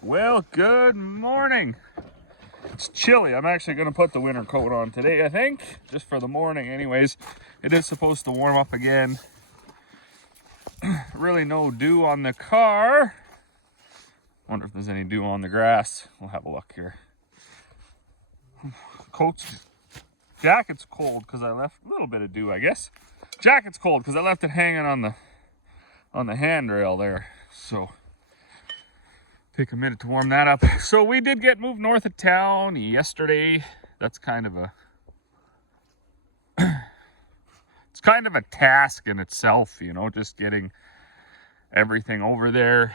Well, good morning. It's chilly. I'm actually going to put the winter coat on today, I think, just for the morning anyways. It is supposed to warm up again. Really no dew on the car. Wonder if there's any dew on the grass. We'll have a look here. Jacket's cold because I left a little bit of dew, I guess. Jacket's cold because I left it hanging on the handrail there. So take a minute to warm that up. So we did get moved north of town yesterday. That's kind of a it's kind of a task in itself, you know, just getting everything over there.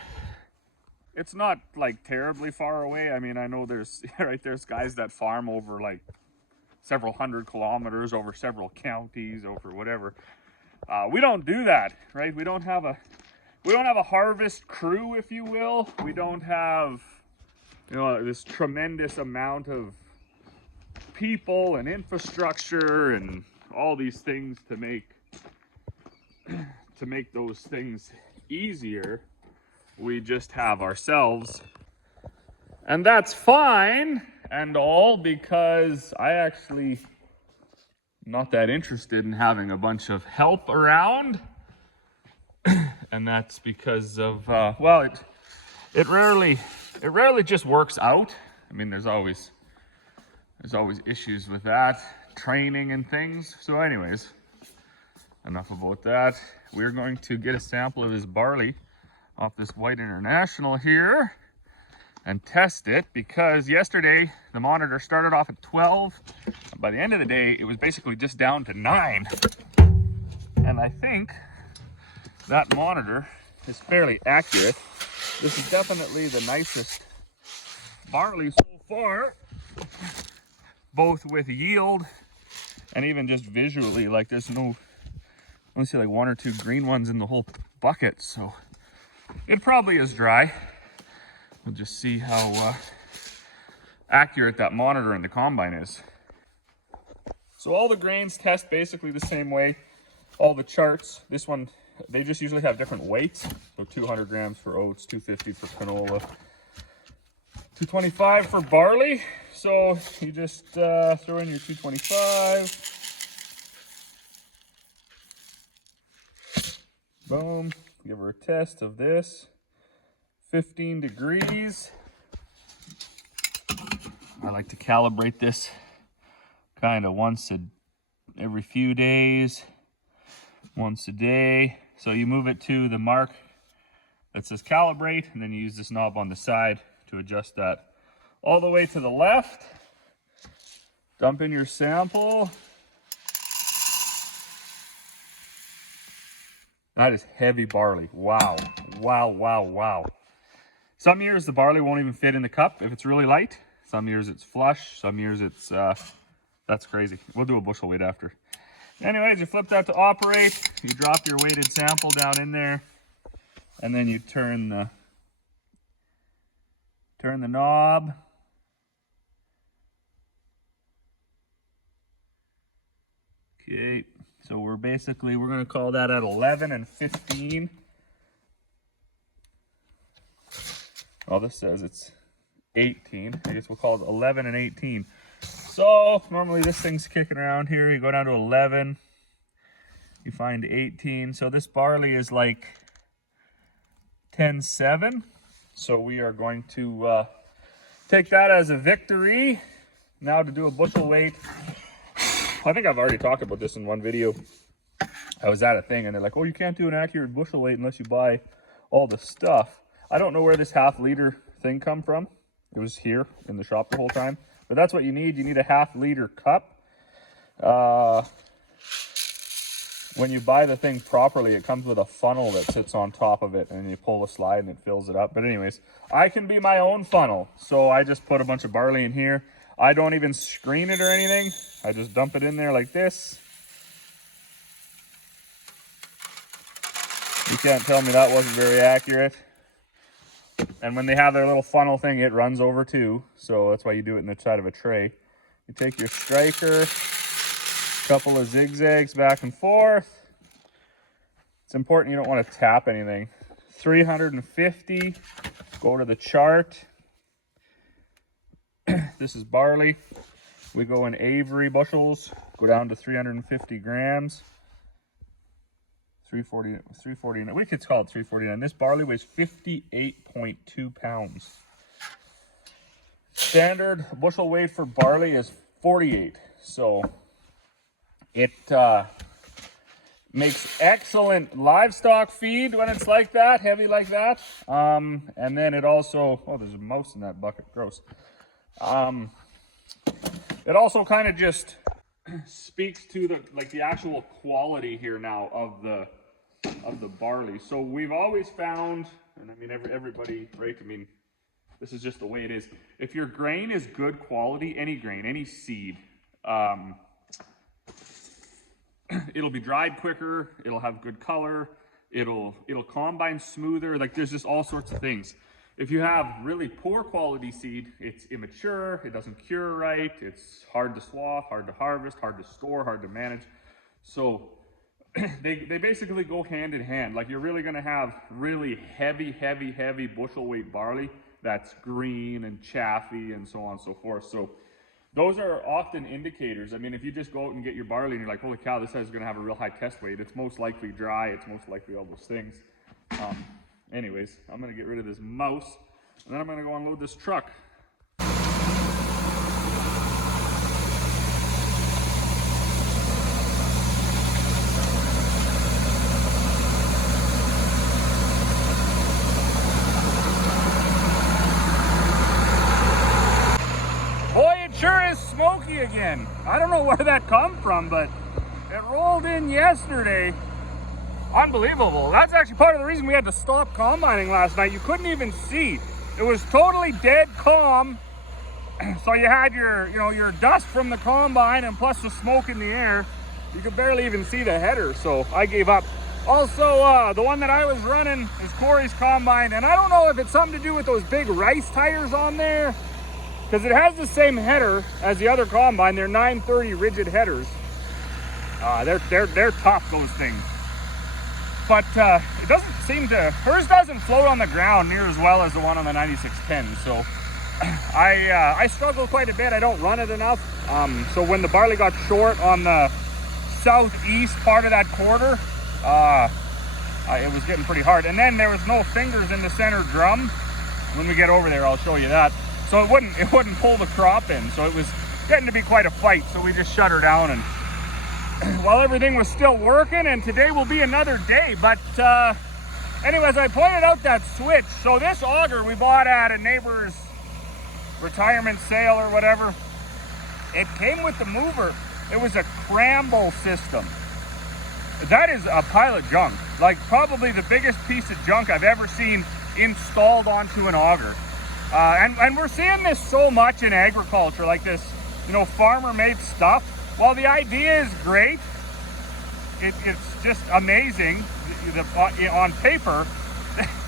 It's not like terribly far away. I mean, I know there's there's guys that farm over like several hundred kilometers, over several counties, over whatever. We don't do that, right? We don't have a harvest crew, if you will. We don't have, you know, this tremendous amount of people and infrastructure and all these things to make those things easier. We just have ourselves, and that's fine and all, because I actually not that interested in having a bunch of help around. And that's because of well, it rarely just works out. I mean, there's always issues with that, training and things. So anyways, enough about that. We're going to get a sample of this barley off this White International here and test it, because yesterday the monitor started off at 12. By the end of the day, it was basically just down to 9. And I think that monitor is fairly accurate. This is definitely the nicest barley so far, both with yield and even just visually. Like, there's no, I only see like 1 or 2 green ones in the whole bucket, so it probably is dry. We'll just see how accurate that monitor in the combine is. So all the grains test basically the same way. All the charts, this one, they just usually have different weights. So 200 grams for oats, 250 for canola, 225 for barley. So you just throw in your 225. Boom. Give her a test of this. 15 degrees. I like to calibrate this kind of every few days, once a day. So you move it to the mark that says calibrate, and then you use this knob on the side to adjust that all the way to the left. Dump in your sample. That is heavy barley. Wow, wow, wow, wow. Some years the barley won't even fit in the cup if it's really light. Some years it's flush. Some years it's, that's crazy. We'll do a bushel weight after. Anyways, you flip that to operate. You drop your weighted sample down in there, and then you turn the knob. Okay, so we're going to call that at 11 and 15. Oh, this says it's 18. I guess we'll call it 11 and 18. So normally this thing's kicking around here. You go down to 11. You find 18. So this barley is like 10.7. So we are going to take that as a victory. Now to do a bushel weight. I think I've already talked about this in one video. I was at a thing and they're like, oh, you can't do an accurate bushel weight unless you buy all the stuff. I don't know where this half-liter thing come from. It was here in the shop the whole time. But that's what you need. You need a half-liter cup. When you buy the thing properly, it comes with a funnel that sits on top of it, and you pull a slide and it fills it up. But anyways, I can be my own funnel. So I just put a bunch of barley in here. I don't even screen it or anything. I just dump it in there like this. You can't tell me that wasn't very accurate. And when they have their little funnel thing, it runs over too. So that's why you do it in the side of a tray. You take your striker, couple of zigzags back and forth. It's important you don't want to tap anything. 350, go to the chart, This is barley. We go in Avery bushels, go down to 350 grams. 349. We could call it 349. This barley weighs 58.2 pounds. Standard bushel weight for barley is 48. So it makes excellent livestock feed when it's like that, heavy like that. And then it also, oh, there's a mouse in that bucket, gross. It also kind of just speaks to the actual quality here now of the barley. So we've always found, and I mean everybody, right? I mean, this is just the way it is. If your grain is good quality, any grain, any seed, it'll be dried quicker, it'll have good color, it'll combine smoother. Like, there's just all sorts of things. If you have really poor quality seed, it's immature, it doesn't cure right, it's hard to swath, hard to harvest, hard to store, hard to manage. So they basically go hand in hand. Like, you're really going to have really heavy bushel weight barley that's green and chaffy and so on and so forth. So those are often indicators. I mean, if you just go out and get your barley and you're like, holy cow, this is going to have a real high test weight, it's most likely dry, it's most likely all those things. Anyways, I'm going to get rid of this mouse, and then I'm going to go unload this truck. Boy, it sure is smoky again. I don't know where that come from, but it rolled in yesterday. Unbelievable. That's actually part of the reason we had to stop combining last night. You couldn't even see. It was totally dead calm. So you had your dust from the combine and plus the smoke in the air. You could barely even see the header, so I gave up. Also, the one that I was running is Corey's combine, and I don't know if it's something to do with those big rice tires on there, because it has the same header as the other combine. They're 930 rigid headers. They're tough, those things. But it doesn't seem to, hers doesn't float on the ground near as well as the one on the 9610. So I struggle quite a bit. I don't run it enough. So when the barley got short on the southeast part of that quarter, it was getting pretty hard. And then there was no fingers in the center drum. When we get over there, I'll show you that. So it wouldn't pull the crop in. So it was getting to be quite a fight. So we just shut her down, and while everything was still working, and today will be another day. But anyways, I pointed out that switch. So this auger we bought at a neighbor's retirement sale or whatever, it came with the mover. It was a Cramble system. That is a pile of junk. Like, probably the biggest piece of junk I've ever seen installed onto an auger. And we're seeing this so much in agriculture, like this, farmer-made stuff. While the idea is great, it's just amazing on paper,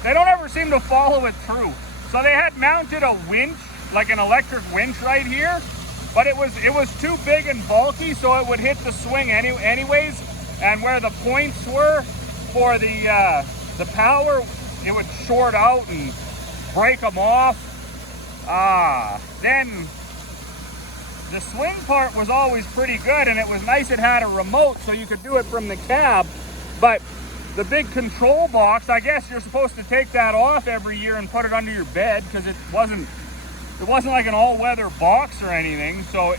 they don't ever seem to follow it through. So they had mounted a winch, like an electric winch right here, but it was too big and bulky, so it would hit the swing anyways. And where the points were for the power, it would short out and break them off. Then the swing part was always pretty good, and it was nice it had a remote so you could do it from the cab. But the big control box, I guess you're supposed to take that off every year and put it under your bed, because it wasn't like an all-weather box or anything. So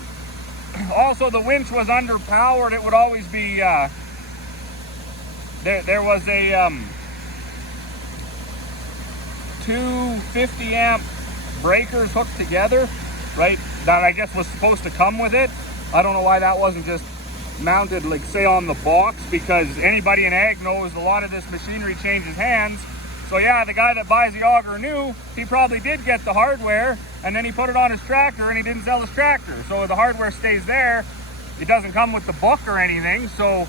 also the winch was underpowered. It would always be there was a 250 amp breakers hooked together, right, that I guess was supposed to come with it. I don't know why that wasn't just mounted, like, say, on the box, because anybody in ag knows a lot of this machinery changes hands. So yeah, the guy that buys the auger new, he probably did get the hardware, and then he put it on his tractor, and he didn't sell his tractor. So the hardware stays there. It doesn't come with the book or anything, so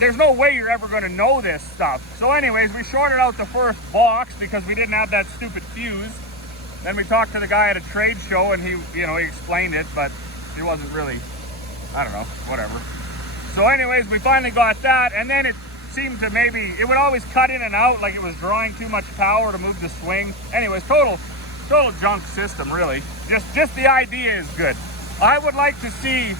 there's no way you're ever going to know this stuff. So anyways, we shorted out the first box because we didn't have that stupid fuse. Then we talked to the guy at a trade show, and he explained it, but he wasn't really, I don't know, whatever. So anyways, we finally got that, and then it seemed to it would always cut in and out, like it was drawing too much power to move the swing. Anyways, total junk system, really. Just the idea is good. I would like to see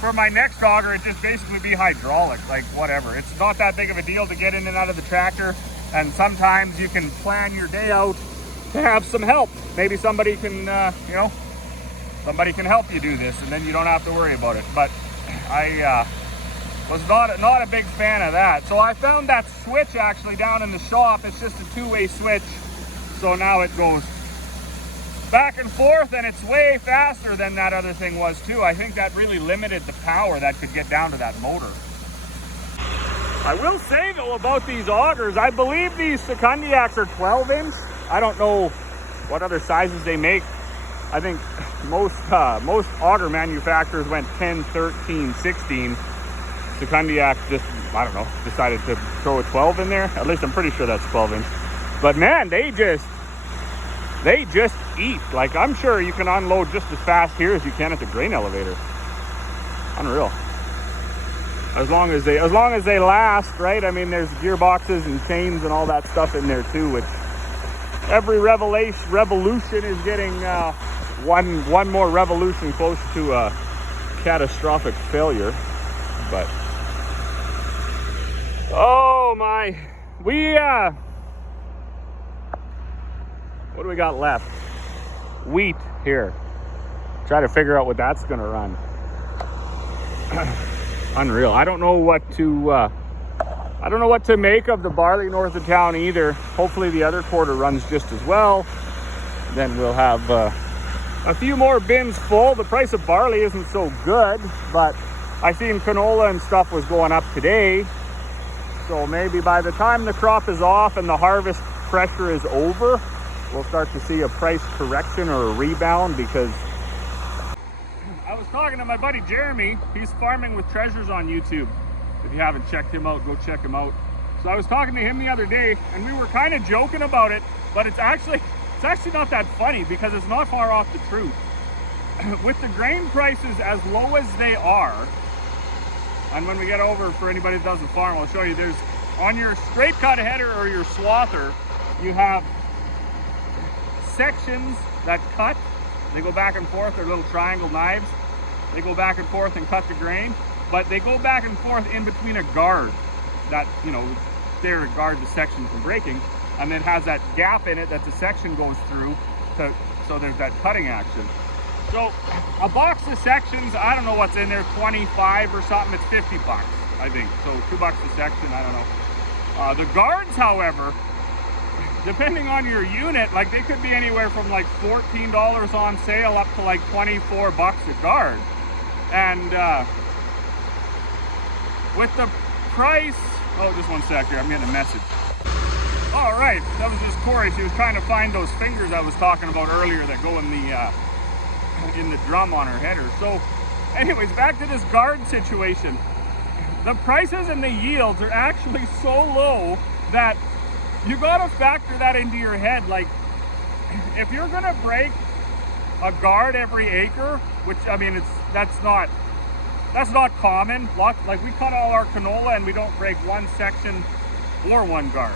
for my next auger, it just basically be hydraulic, like whatever. It's not that big of a deal to get in and out of the tractor, and sometimes you can plan your day out to have some help. Maybe somebody can, somebody can help you do this, and then you don't have to worry about it. But I was not a big fan of that. So I found that switch actually down in the shop. It's just a two-way switch. So now it goes back and forth, and it's way faster than that other thing was too. I think that really limited the power that could get down to that motor. I will say though about these augers, I believe these Secundiacs are 12-inch. I don't know what other sizes they make. I think most auger manufacturers went 10, 13, 16. Secundiac just, I don't know, decided to throw a 12 in there. At least I'm pretty sure that's 12-inch. But man, they just eat. Like, I'm sure you can unload just as fast here as you can at the grain elevator. Unreal. As long as they last, right? I mean, there's gearboxes and chains and all that stuff in there too, which every revolution is getting one more revolution close to a catastrophic failure. But oh my, what do we got left? Wheat here. Try to figure out what that's gonna run. Unreal. I don't know what to make of the barley north of town either. Hopefully the other quarter runs just as well. Then we'll have a few more bins full. The price of barley isn't so good, but I seen canola and stuff was going up today. So maybe by the time the crop is off and the harvest pressure is over, we'll start to see a price correction or a rebound. Because I was talking to my buddy Jeremy. He's farming with treasures on YouTube. If you haven't checked him out, go check him out. So I was talking to him the other day, and we were kind of joking about it, but it's actually not that funny, because it's not far off the truth. With the grain prices as low as they are, and when we get over, for anybody that doesn't farm, I'll show you, there's on your straight cut header or your swather, you have sections that cut. They go back and forth. They're little triangle knives. They go back and forth and cut the grain, but they go back and forth in between a guard that, there to guard the section from breaking, and it has that gap in it that the section goes through so there's that cutting action. So a box of sections, I don't know what's in there, 25 or something. It's 50 bucks, I think. So $2 a section, I don't know. The guards, however, depending on your unit, like they could be anywhere from like $14 on sale up to like 24 bucks a guard. And with the price, oh, just one sec here, I'm getting a message. All right, that was just Corey. She was trying to find those fingers I was talking about earlier that go in the drum on her header. So anyways, back to this guard situation. The prices and the yields are actually so low that you gotta factor that into your head. Like, if you're gonna break a guard every acre, which, I mean, that's not common. Like, we cut all our canola and we don't break one section or one guard.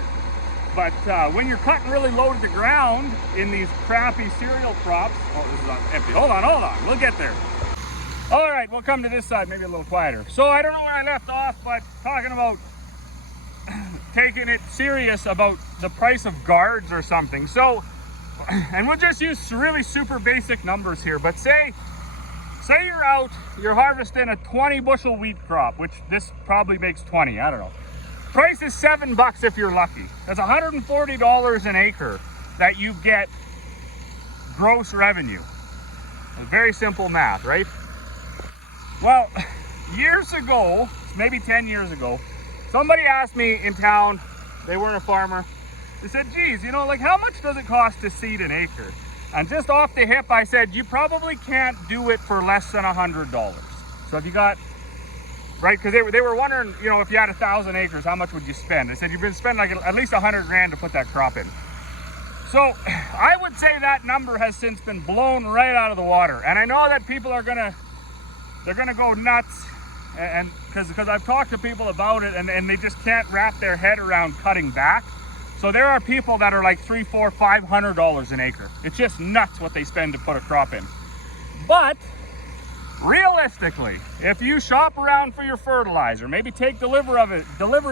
But when you're cutting really low to the ground in these crappy cereal crops, oh, this is empty. Hold on, we'll get there. All right, we'll come to this side, maybe a little quieter. So I don't know where I left off, but talking about taking it serious about the price of guards or something. So, and we'll just use really super basic numbers here, but say you're harvesting a 20 bushel wheat crop, which this probably makes 20, I don't know. Price is $7 if you're lucky. That's $140 an acre that you get gross revenue. It's very simple math, right? Well, years ago, maybe 10 years ago, somebody asked me in town, they weren't a farmer, they said, geez, like, how much does it cost to seed an acre? And just off the hip, I said, you probably can't do it for less than $100. So if you got, right, because they were wondering, if you had 1,000 acres, how much would you spend? I said, you've been spending like at least 100 grand to put that crop in. So I would say that number has since been blown right out of the water. And I know that people are they're gonna go nuts, and because I've talked to people about it, and they just can't wrap their head around cutting back. So there are people that are like $300, $400, $500 an acre. It's just nuts what they spend to put a crop in. But realistically, if you shop around for your fertilizer, maybe take delivery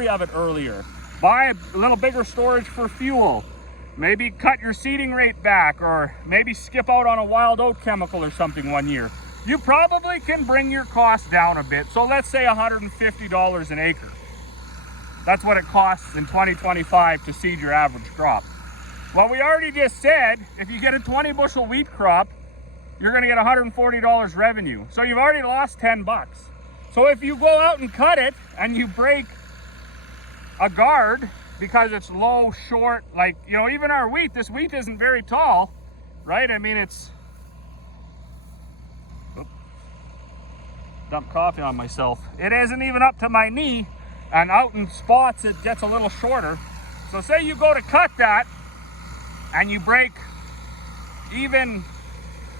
of it earlier, buy a little bigger storage for fuel, maybe cut your seeding rate back, or maybe skip out on a wild oat chemical or something one year, you probably can bring your costs down a bit. So let's say $150 an acre. That's what it costs in 2025 to seed your average crop. Well, we already just said, if you get a 20 bushel wheat crop, you're gonna get $140 revenue. So you've already lost 10 bucks. So if you go out and cut it and you break a guard because it's low, short, like, you know, even our wheat, this wheat isn't very tall, right? I mean, it's, dumped coffee on myself. It isn't even up to my knee, and out in spots it gets a little shorter. So say you go to cut that and you break even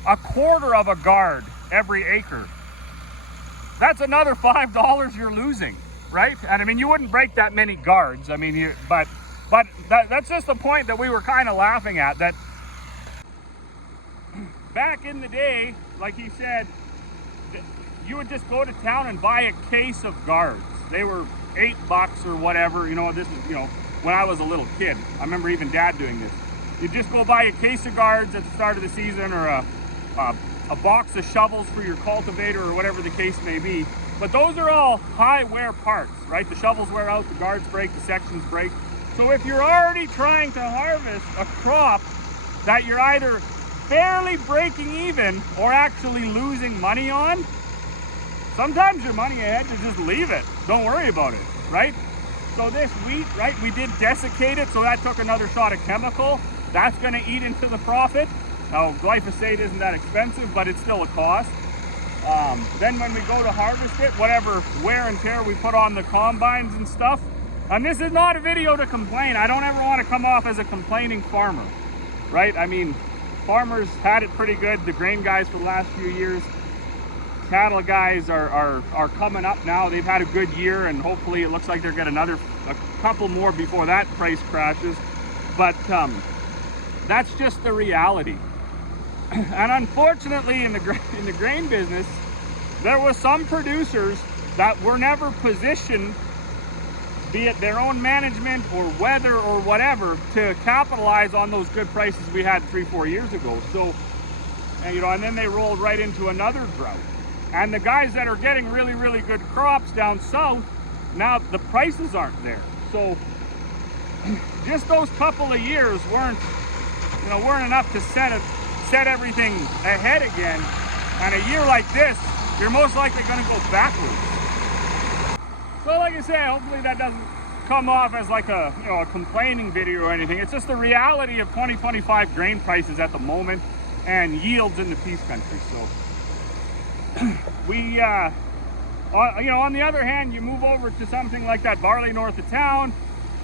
a quarter of a guard every acre, that's another $5 you're losing, right? And I mean, you wouldn't break that many guards. I mean, but that's just the point that we were kind of laughing at, that back in the day, like he said, you would just go to town and buy a case of guards. They were $8 or whatever. You know, this is, you know, when I was a little kid. I remember even Dad doing this. You just go buy a case of guards at the start of the season, or a box of shovels for your cultivator, or whatever the case may be. But those are all high wear parts, right? The shovels wear out, the guards break, the sections break. So if you're already trying to harvest a crop that you're either barely breaking even or actually losing money on, sometimes your money ahead to just leave it. Don't worry about it, right? So this wheat, right, we did desiccate it, so that took another shot of chemical. That's gonna eat into the profit. Now, glyphosate isn't that expensive, but it's still a cost. Then when we go to harvest it, whatever wear and tear we put on the combines and stuff, and this is not a video to complain. I don't ever want to come off as a complaining farmer, right? I mean, farmers had it pretty good, the grain guys, for the last few years. Cattle guys are coming up now. They've had a good year, and hopefully it looks like they'll get a couple more before that price crashes. But that's just the reality. And unfortunately, in the grain business, there were some producers that were never positioned, be it their own management or weather or whatever, to capitalize on those good prices we had 3-4 years ago. So, you know, and then they rolled right into another drought. And the guys that are getting really, really good crops down south, now the prices aren't there. So just those couple of years weren't enough to set everything ahead again. And a year like this, you're most likely going to go backwards. So like I say, hopefully that doesn't come off as like a complaining video or anything. It's just the reality of 2025 grain prices at the moment and yields in the Peace Country. So we, on the other hand, you move over to something like that barley north of town,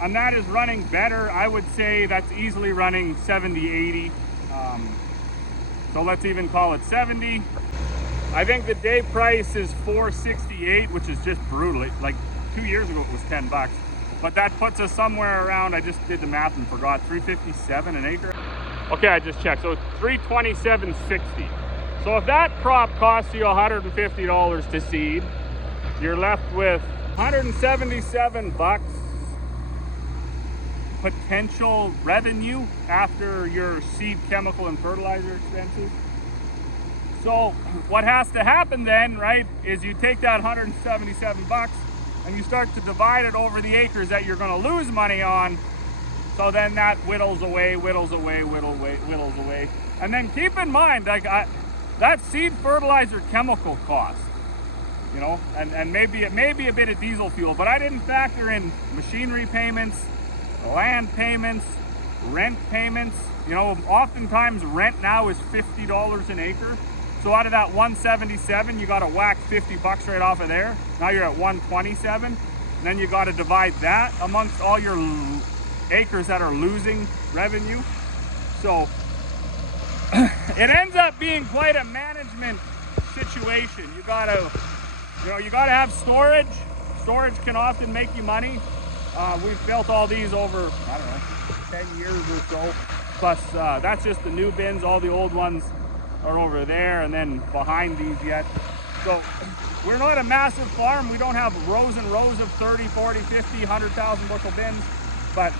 and that is running better. I would say that's easily running 70, 80. So let's even call it 70. I think the day price is $4.68, which is just brutal. Like 2 years ago, it was 10 bucks. But that puts us somewhere around, I just did the math and forgot, $357 an acre. Okay, I just checked. So $327.60. So if that crop costs you $150 to seed, you're left with 177 bucks potential revenue after your seed, chemical, and fertilizer expenses. So what has to happen then, right, is you take that 177 bucks and you start to divide it over the acres that you're going to lose money on. So then that whittles away. And then keep in mind, like, that seed, fertilizer, chemical cost, you know, and maybe it may be a bit of diesel fuel, but I didn't factor in machinery payments, land payments, rent payments. You know, oftentimes rent now is $50 an acre. So out of that 177, you got to whack 50 bucks right off of there. Now you're at 127. And then you got to divide that amongst all your acres that are losing revenue. So it ends up being quite a management situation. You gotta have storage. Storage can often make you money. We've built all these over, I don't know, 10 years or so. Plus, that's just the new bins. All the old ones are over there and then behind these yet. So we're not a massive farm. We don't have rows and rows of 30, 40, 50, 100,000 bushel bins, but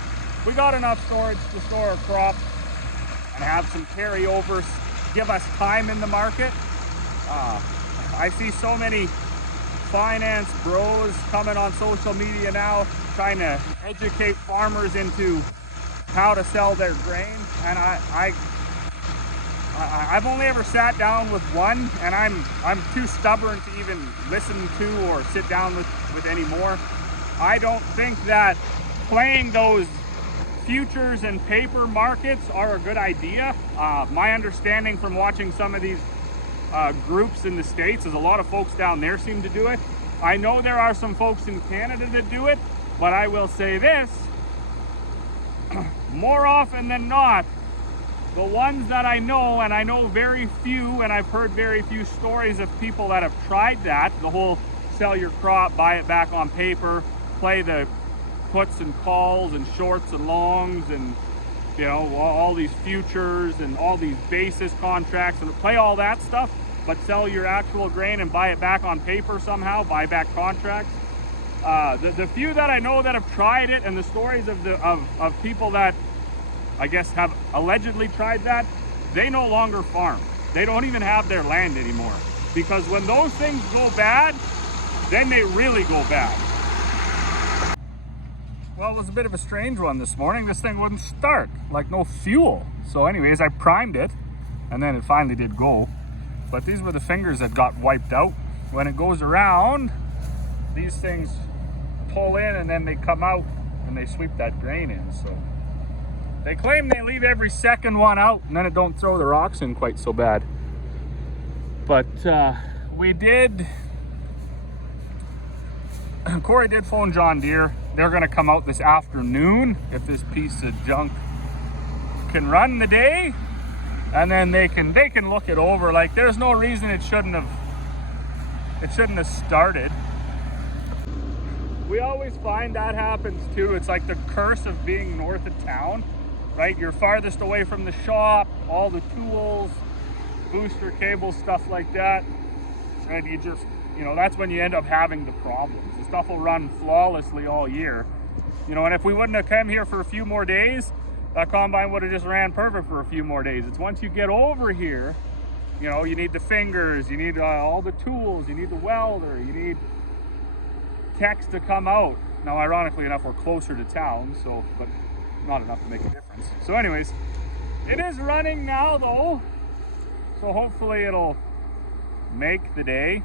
we got enough storage to store our crop and have some carryovers, give us time in the market. I see so many finance bros coming on social media now trying to educate farmers into how to sell their grain, and I've only ever sat down with one, and I'm too stubborn to even listen to or sit down with any more. I don't think that playing those futures and paper markets are a good idea. My understanding from watching some of these groups in the States is a lot of folks down there seem to do it. I know there are some folks in Canada that do it, but I will say this, more often than not, the ones that I know, and I know very few, and I've heard very few stories of people that have tried that, the whole sell your crop, buy it back on paper, play the puts and calls and shorts and longs and, you know, all these futures and all these basis contracts, and play all that stuff, but sell your actual grain and buy it back on paper somehow, buy back contracts. The few that I know that have tried it, and the stories of people that I guess have allegedly tried that, they no longer farm. They don't even have their land anymore, because when those things go bad, then they really go bad. Well, it was a bit of a strange one this morning. This thing wouldn't start, like no fuel. So anyways, I primed it, and then it finally did go. But these were the fingers that got wiped out. When it goes around, these things pull in and then they come out and they sweep that grain in. So they claim they leave every second one out and then it don't throw the rocks in quite so bad. But we did, Corey did phone John Deere. They're gonna come out this afternoon if this piece of junk can run the day, and then they can look it over. Like, there's no reason it shouldn't have started. We always find that happens too. It's like the curse of being north of town, right? You're farthest away from the shop, all the tools, booster cables, stuff like that, and you just, you know, that's when you end up having the problems. The stuff will run flawlessly all year, you know, and if we wouldn't have come here for a few more days, that combine would have just ran perfect for a few more days. It's once you get over here, you know, you need the fingers, you need all the tools, you need the welder, you need techs to come out. Now, ironically enough, we're closer to town, so, but not enough to make a difference. So anyways, it is running now though, so hopefully it'll make the day.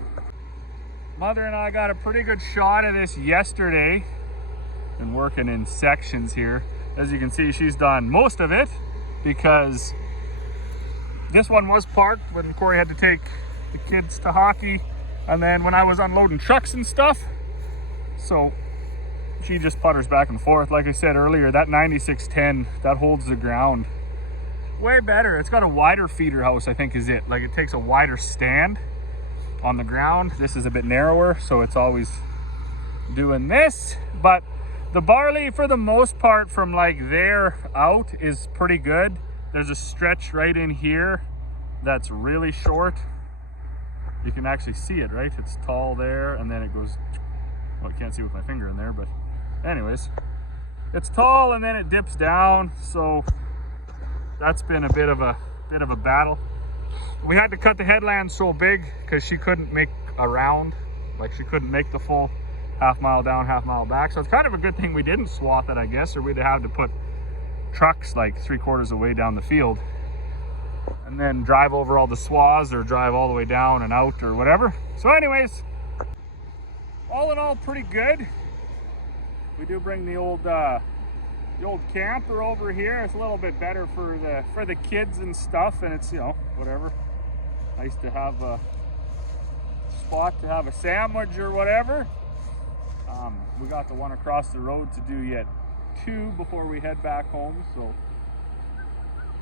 Mother and I got a pretty good shot of this yesterday. Been working in sections here. As you can see, she's done most of it because this one was parked when Corey had to take the kids to hockey, and then when I was unloading trucks and stuff. So she just putters back and forth. Like I said earlier, that 9610, that holds the ground way better. It's got a wider feeder house, I think is it. Like, it takes a wider stand on the ground. This is a bit narrower, so it's always doing this. But the Barley, for the most part, from like there out is pretty good. There's a stretch right in here that's really short. You can actually see it, right? It's tall there, and then it goes, well, I can't see with my finger in there, but anyways, it's tall and then it dips down. So that's been a bit of a battle. We had to cut the headland so big because she couldn't make a round. Like, she couldn't make the full half mile down, half mile back. So it's kind of a good thing we didn't swath it, I guess, or we'd have to put trucks like 3/4 of the way down the field and then drive over all the swaths or drive all the way down and out or whatever. So anyways, all in all, pretty good. We do bring the old camper over here. It's a little bit better for the kids and stuff, and it's, you know, whatever. Nice to have a spot to have a sandwich or whatever. We got the one across the road to do yet 2 before we head back home, so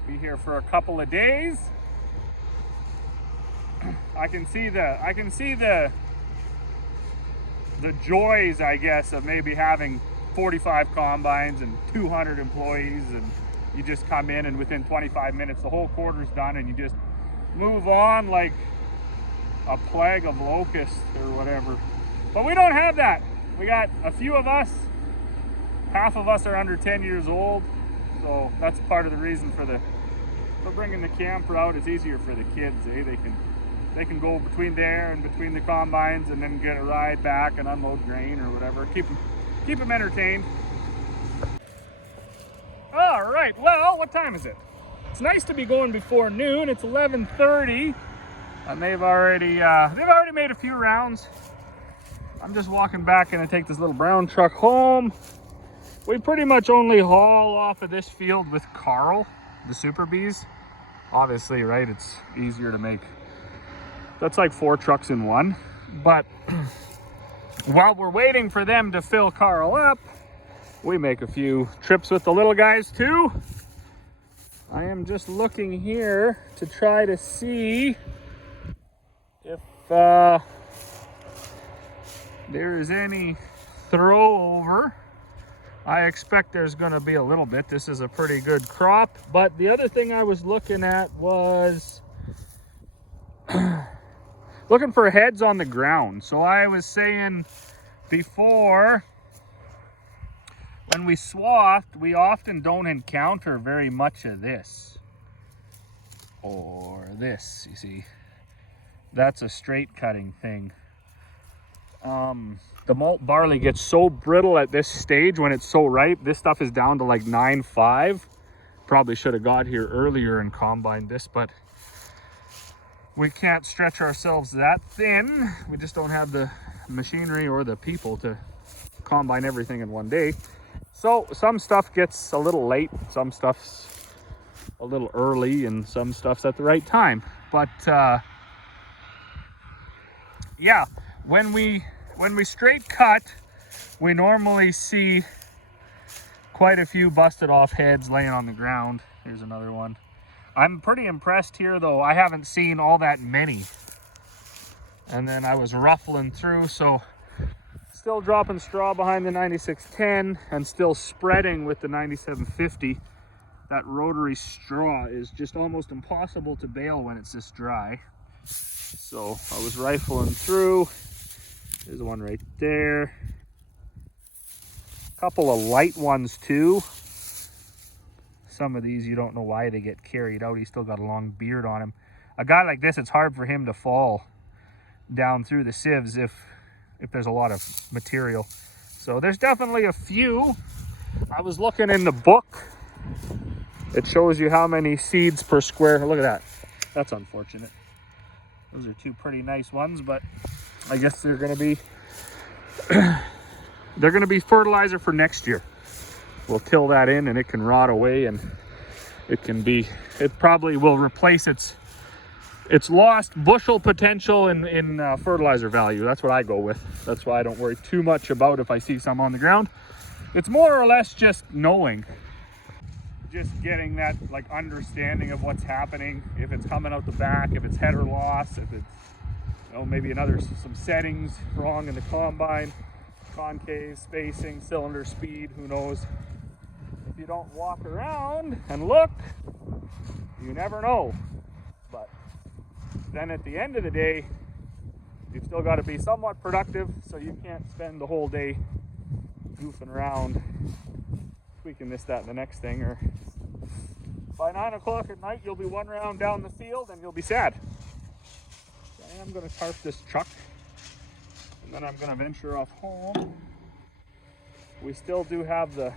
be here for a couple of days. I can see the joys, I guess, of maybe having 45 combines and 200 employees, and you just come in and within 25 minutes the whole quarter's done and you just move on like a plague of locusts or whatever. But we don't have that. We got a few of us. Half of us are under 10 years old, so that's part of the reason for bringing the camper out. It's easier for the kids. They can go between there and between the combines and then get a ride back and unload grain or whatever. Keep them entertained. All right, well, what time is it? It's nice to be going before noon. It's 11:30, and they've already made a few rounds. I'm just walking back and I take this little brown truck home. We pretty much only haul off of this field with Carl, the Super Bees. Obviously, right, it's easier to make. That's like 4 trucks in one. But while we're waiting for them to fill Carl up, we make a few trips with the little guys too. I am just looking here to try to see if there is any throw over. I expect there's going to be a little bit. This is a pretty good crop. But the other thing I was looking at was looking for heads on the ground. So I was saying before, when we swath, we often don't encounter very much of this. Or this, you see. That's a straight cutting thing. The malt barley gets so brittle at this stage when it's so ripe. This stuff is down to like 9.5. Probably should have got here earlier and combined this, but we can't stretch ourselves that thin. We just don't have the machinery or the people to combine everything in one day. So some stuff gets a little late, some stuff's a little early, and some stuff's at the right time. But yeah, when we straight cut, we normally see quite a few busted off heads laying on the ground. Here's another one. I'm pretty impressed here though. I haven't seen all that many. And then I was ruffling through, so still dropping straw behind the 9610 and still spreading with the 9750. That rotary straw is just almost impossible to bale when it's this dry. So I was rifling through. There's one right there. A couple of light ones too. Some of these you don't know why they get carried out. He's still got a long beard on him. A guy like this, it's hard for him to fall down through the sieves if there's a lot of material. So there's definitely a few. I was looking in the book. It shows you how many seeds per square. Look at that. That's unfortunate. Those are 2 pretty nice ones, but I guess they're going to be fertilizer for next year. We'll till that in and it can rot away, and it probably will replace its lost bushel potential in fertilizer value. That's what I go with. That's why I don't worry too much about if I see some on the ground. It's more or less just knowing, just getting that like understanding of what's happening, if it's coming out the back, if it's header loss, if it's maybe some settings wrong in the combine, concave, spacing, cylinder speed, who knows. If you don't walk around and look, you never know. But then at the end of the day, you've still got to be somewhat productive, so you can't spend the whole day goofing around, tweaking this, that, and the next thing, or by 9 o'clock at night, you'll be one round down the field and you'll be sad. I am going to tarp this truck, and then I'm going to venture off home. We still do have the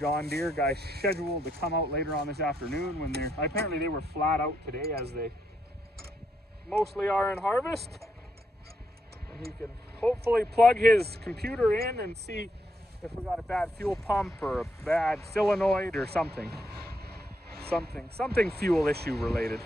John Deere guy scheduled to come out later on this afternoon when apparently they were flat out today, as they mostly are in harvest. And he can hopefully plug his computer in and see if we got a bad fuel pump or a bad solenoid or something fuel issue related.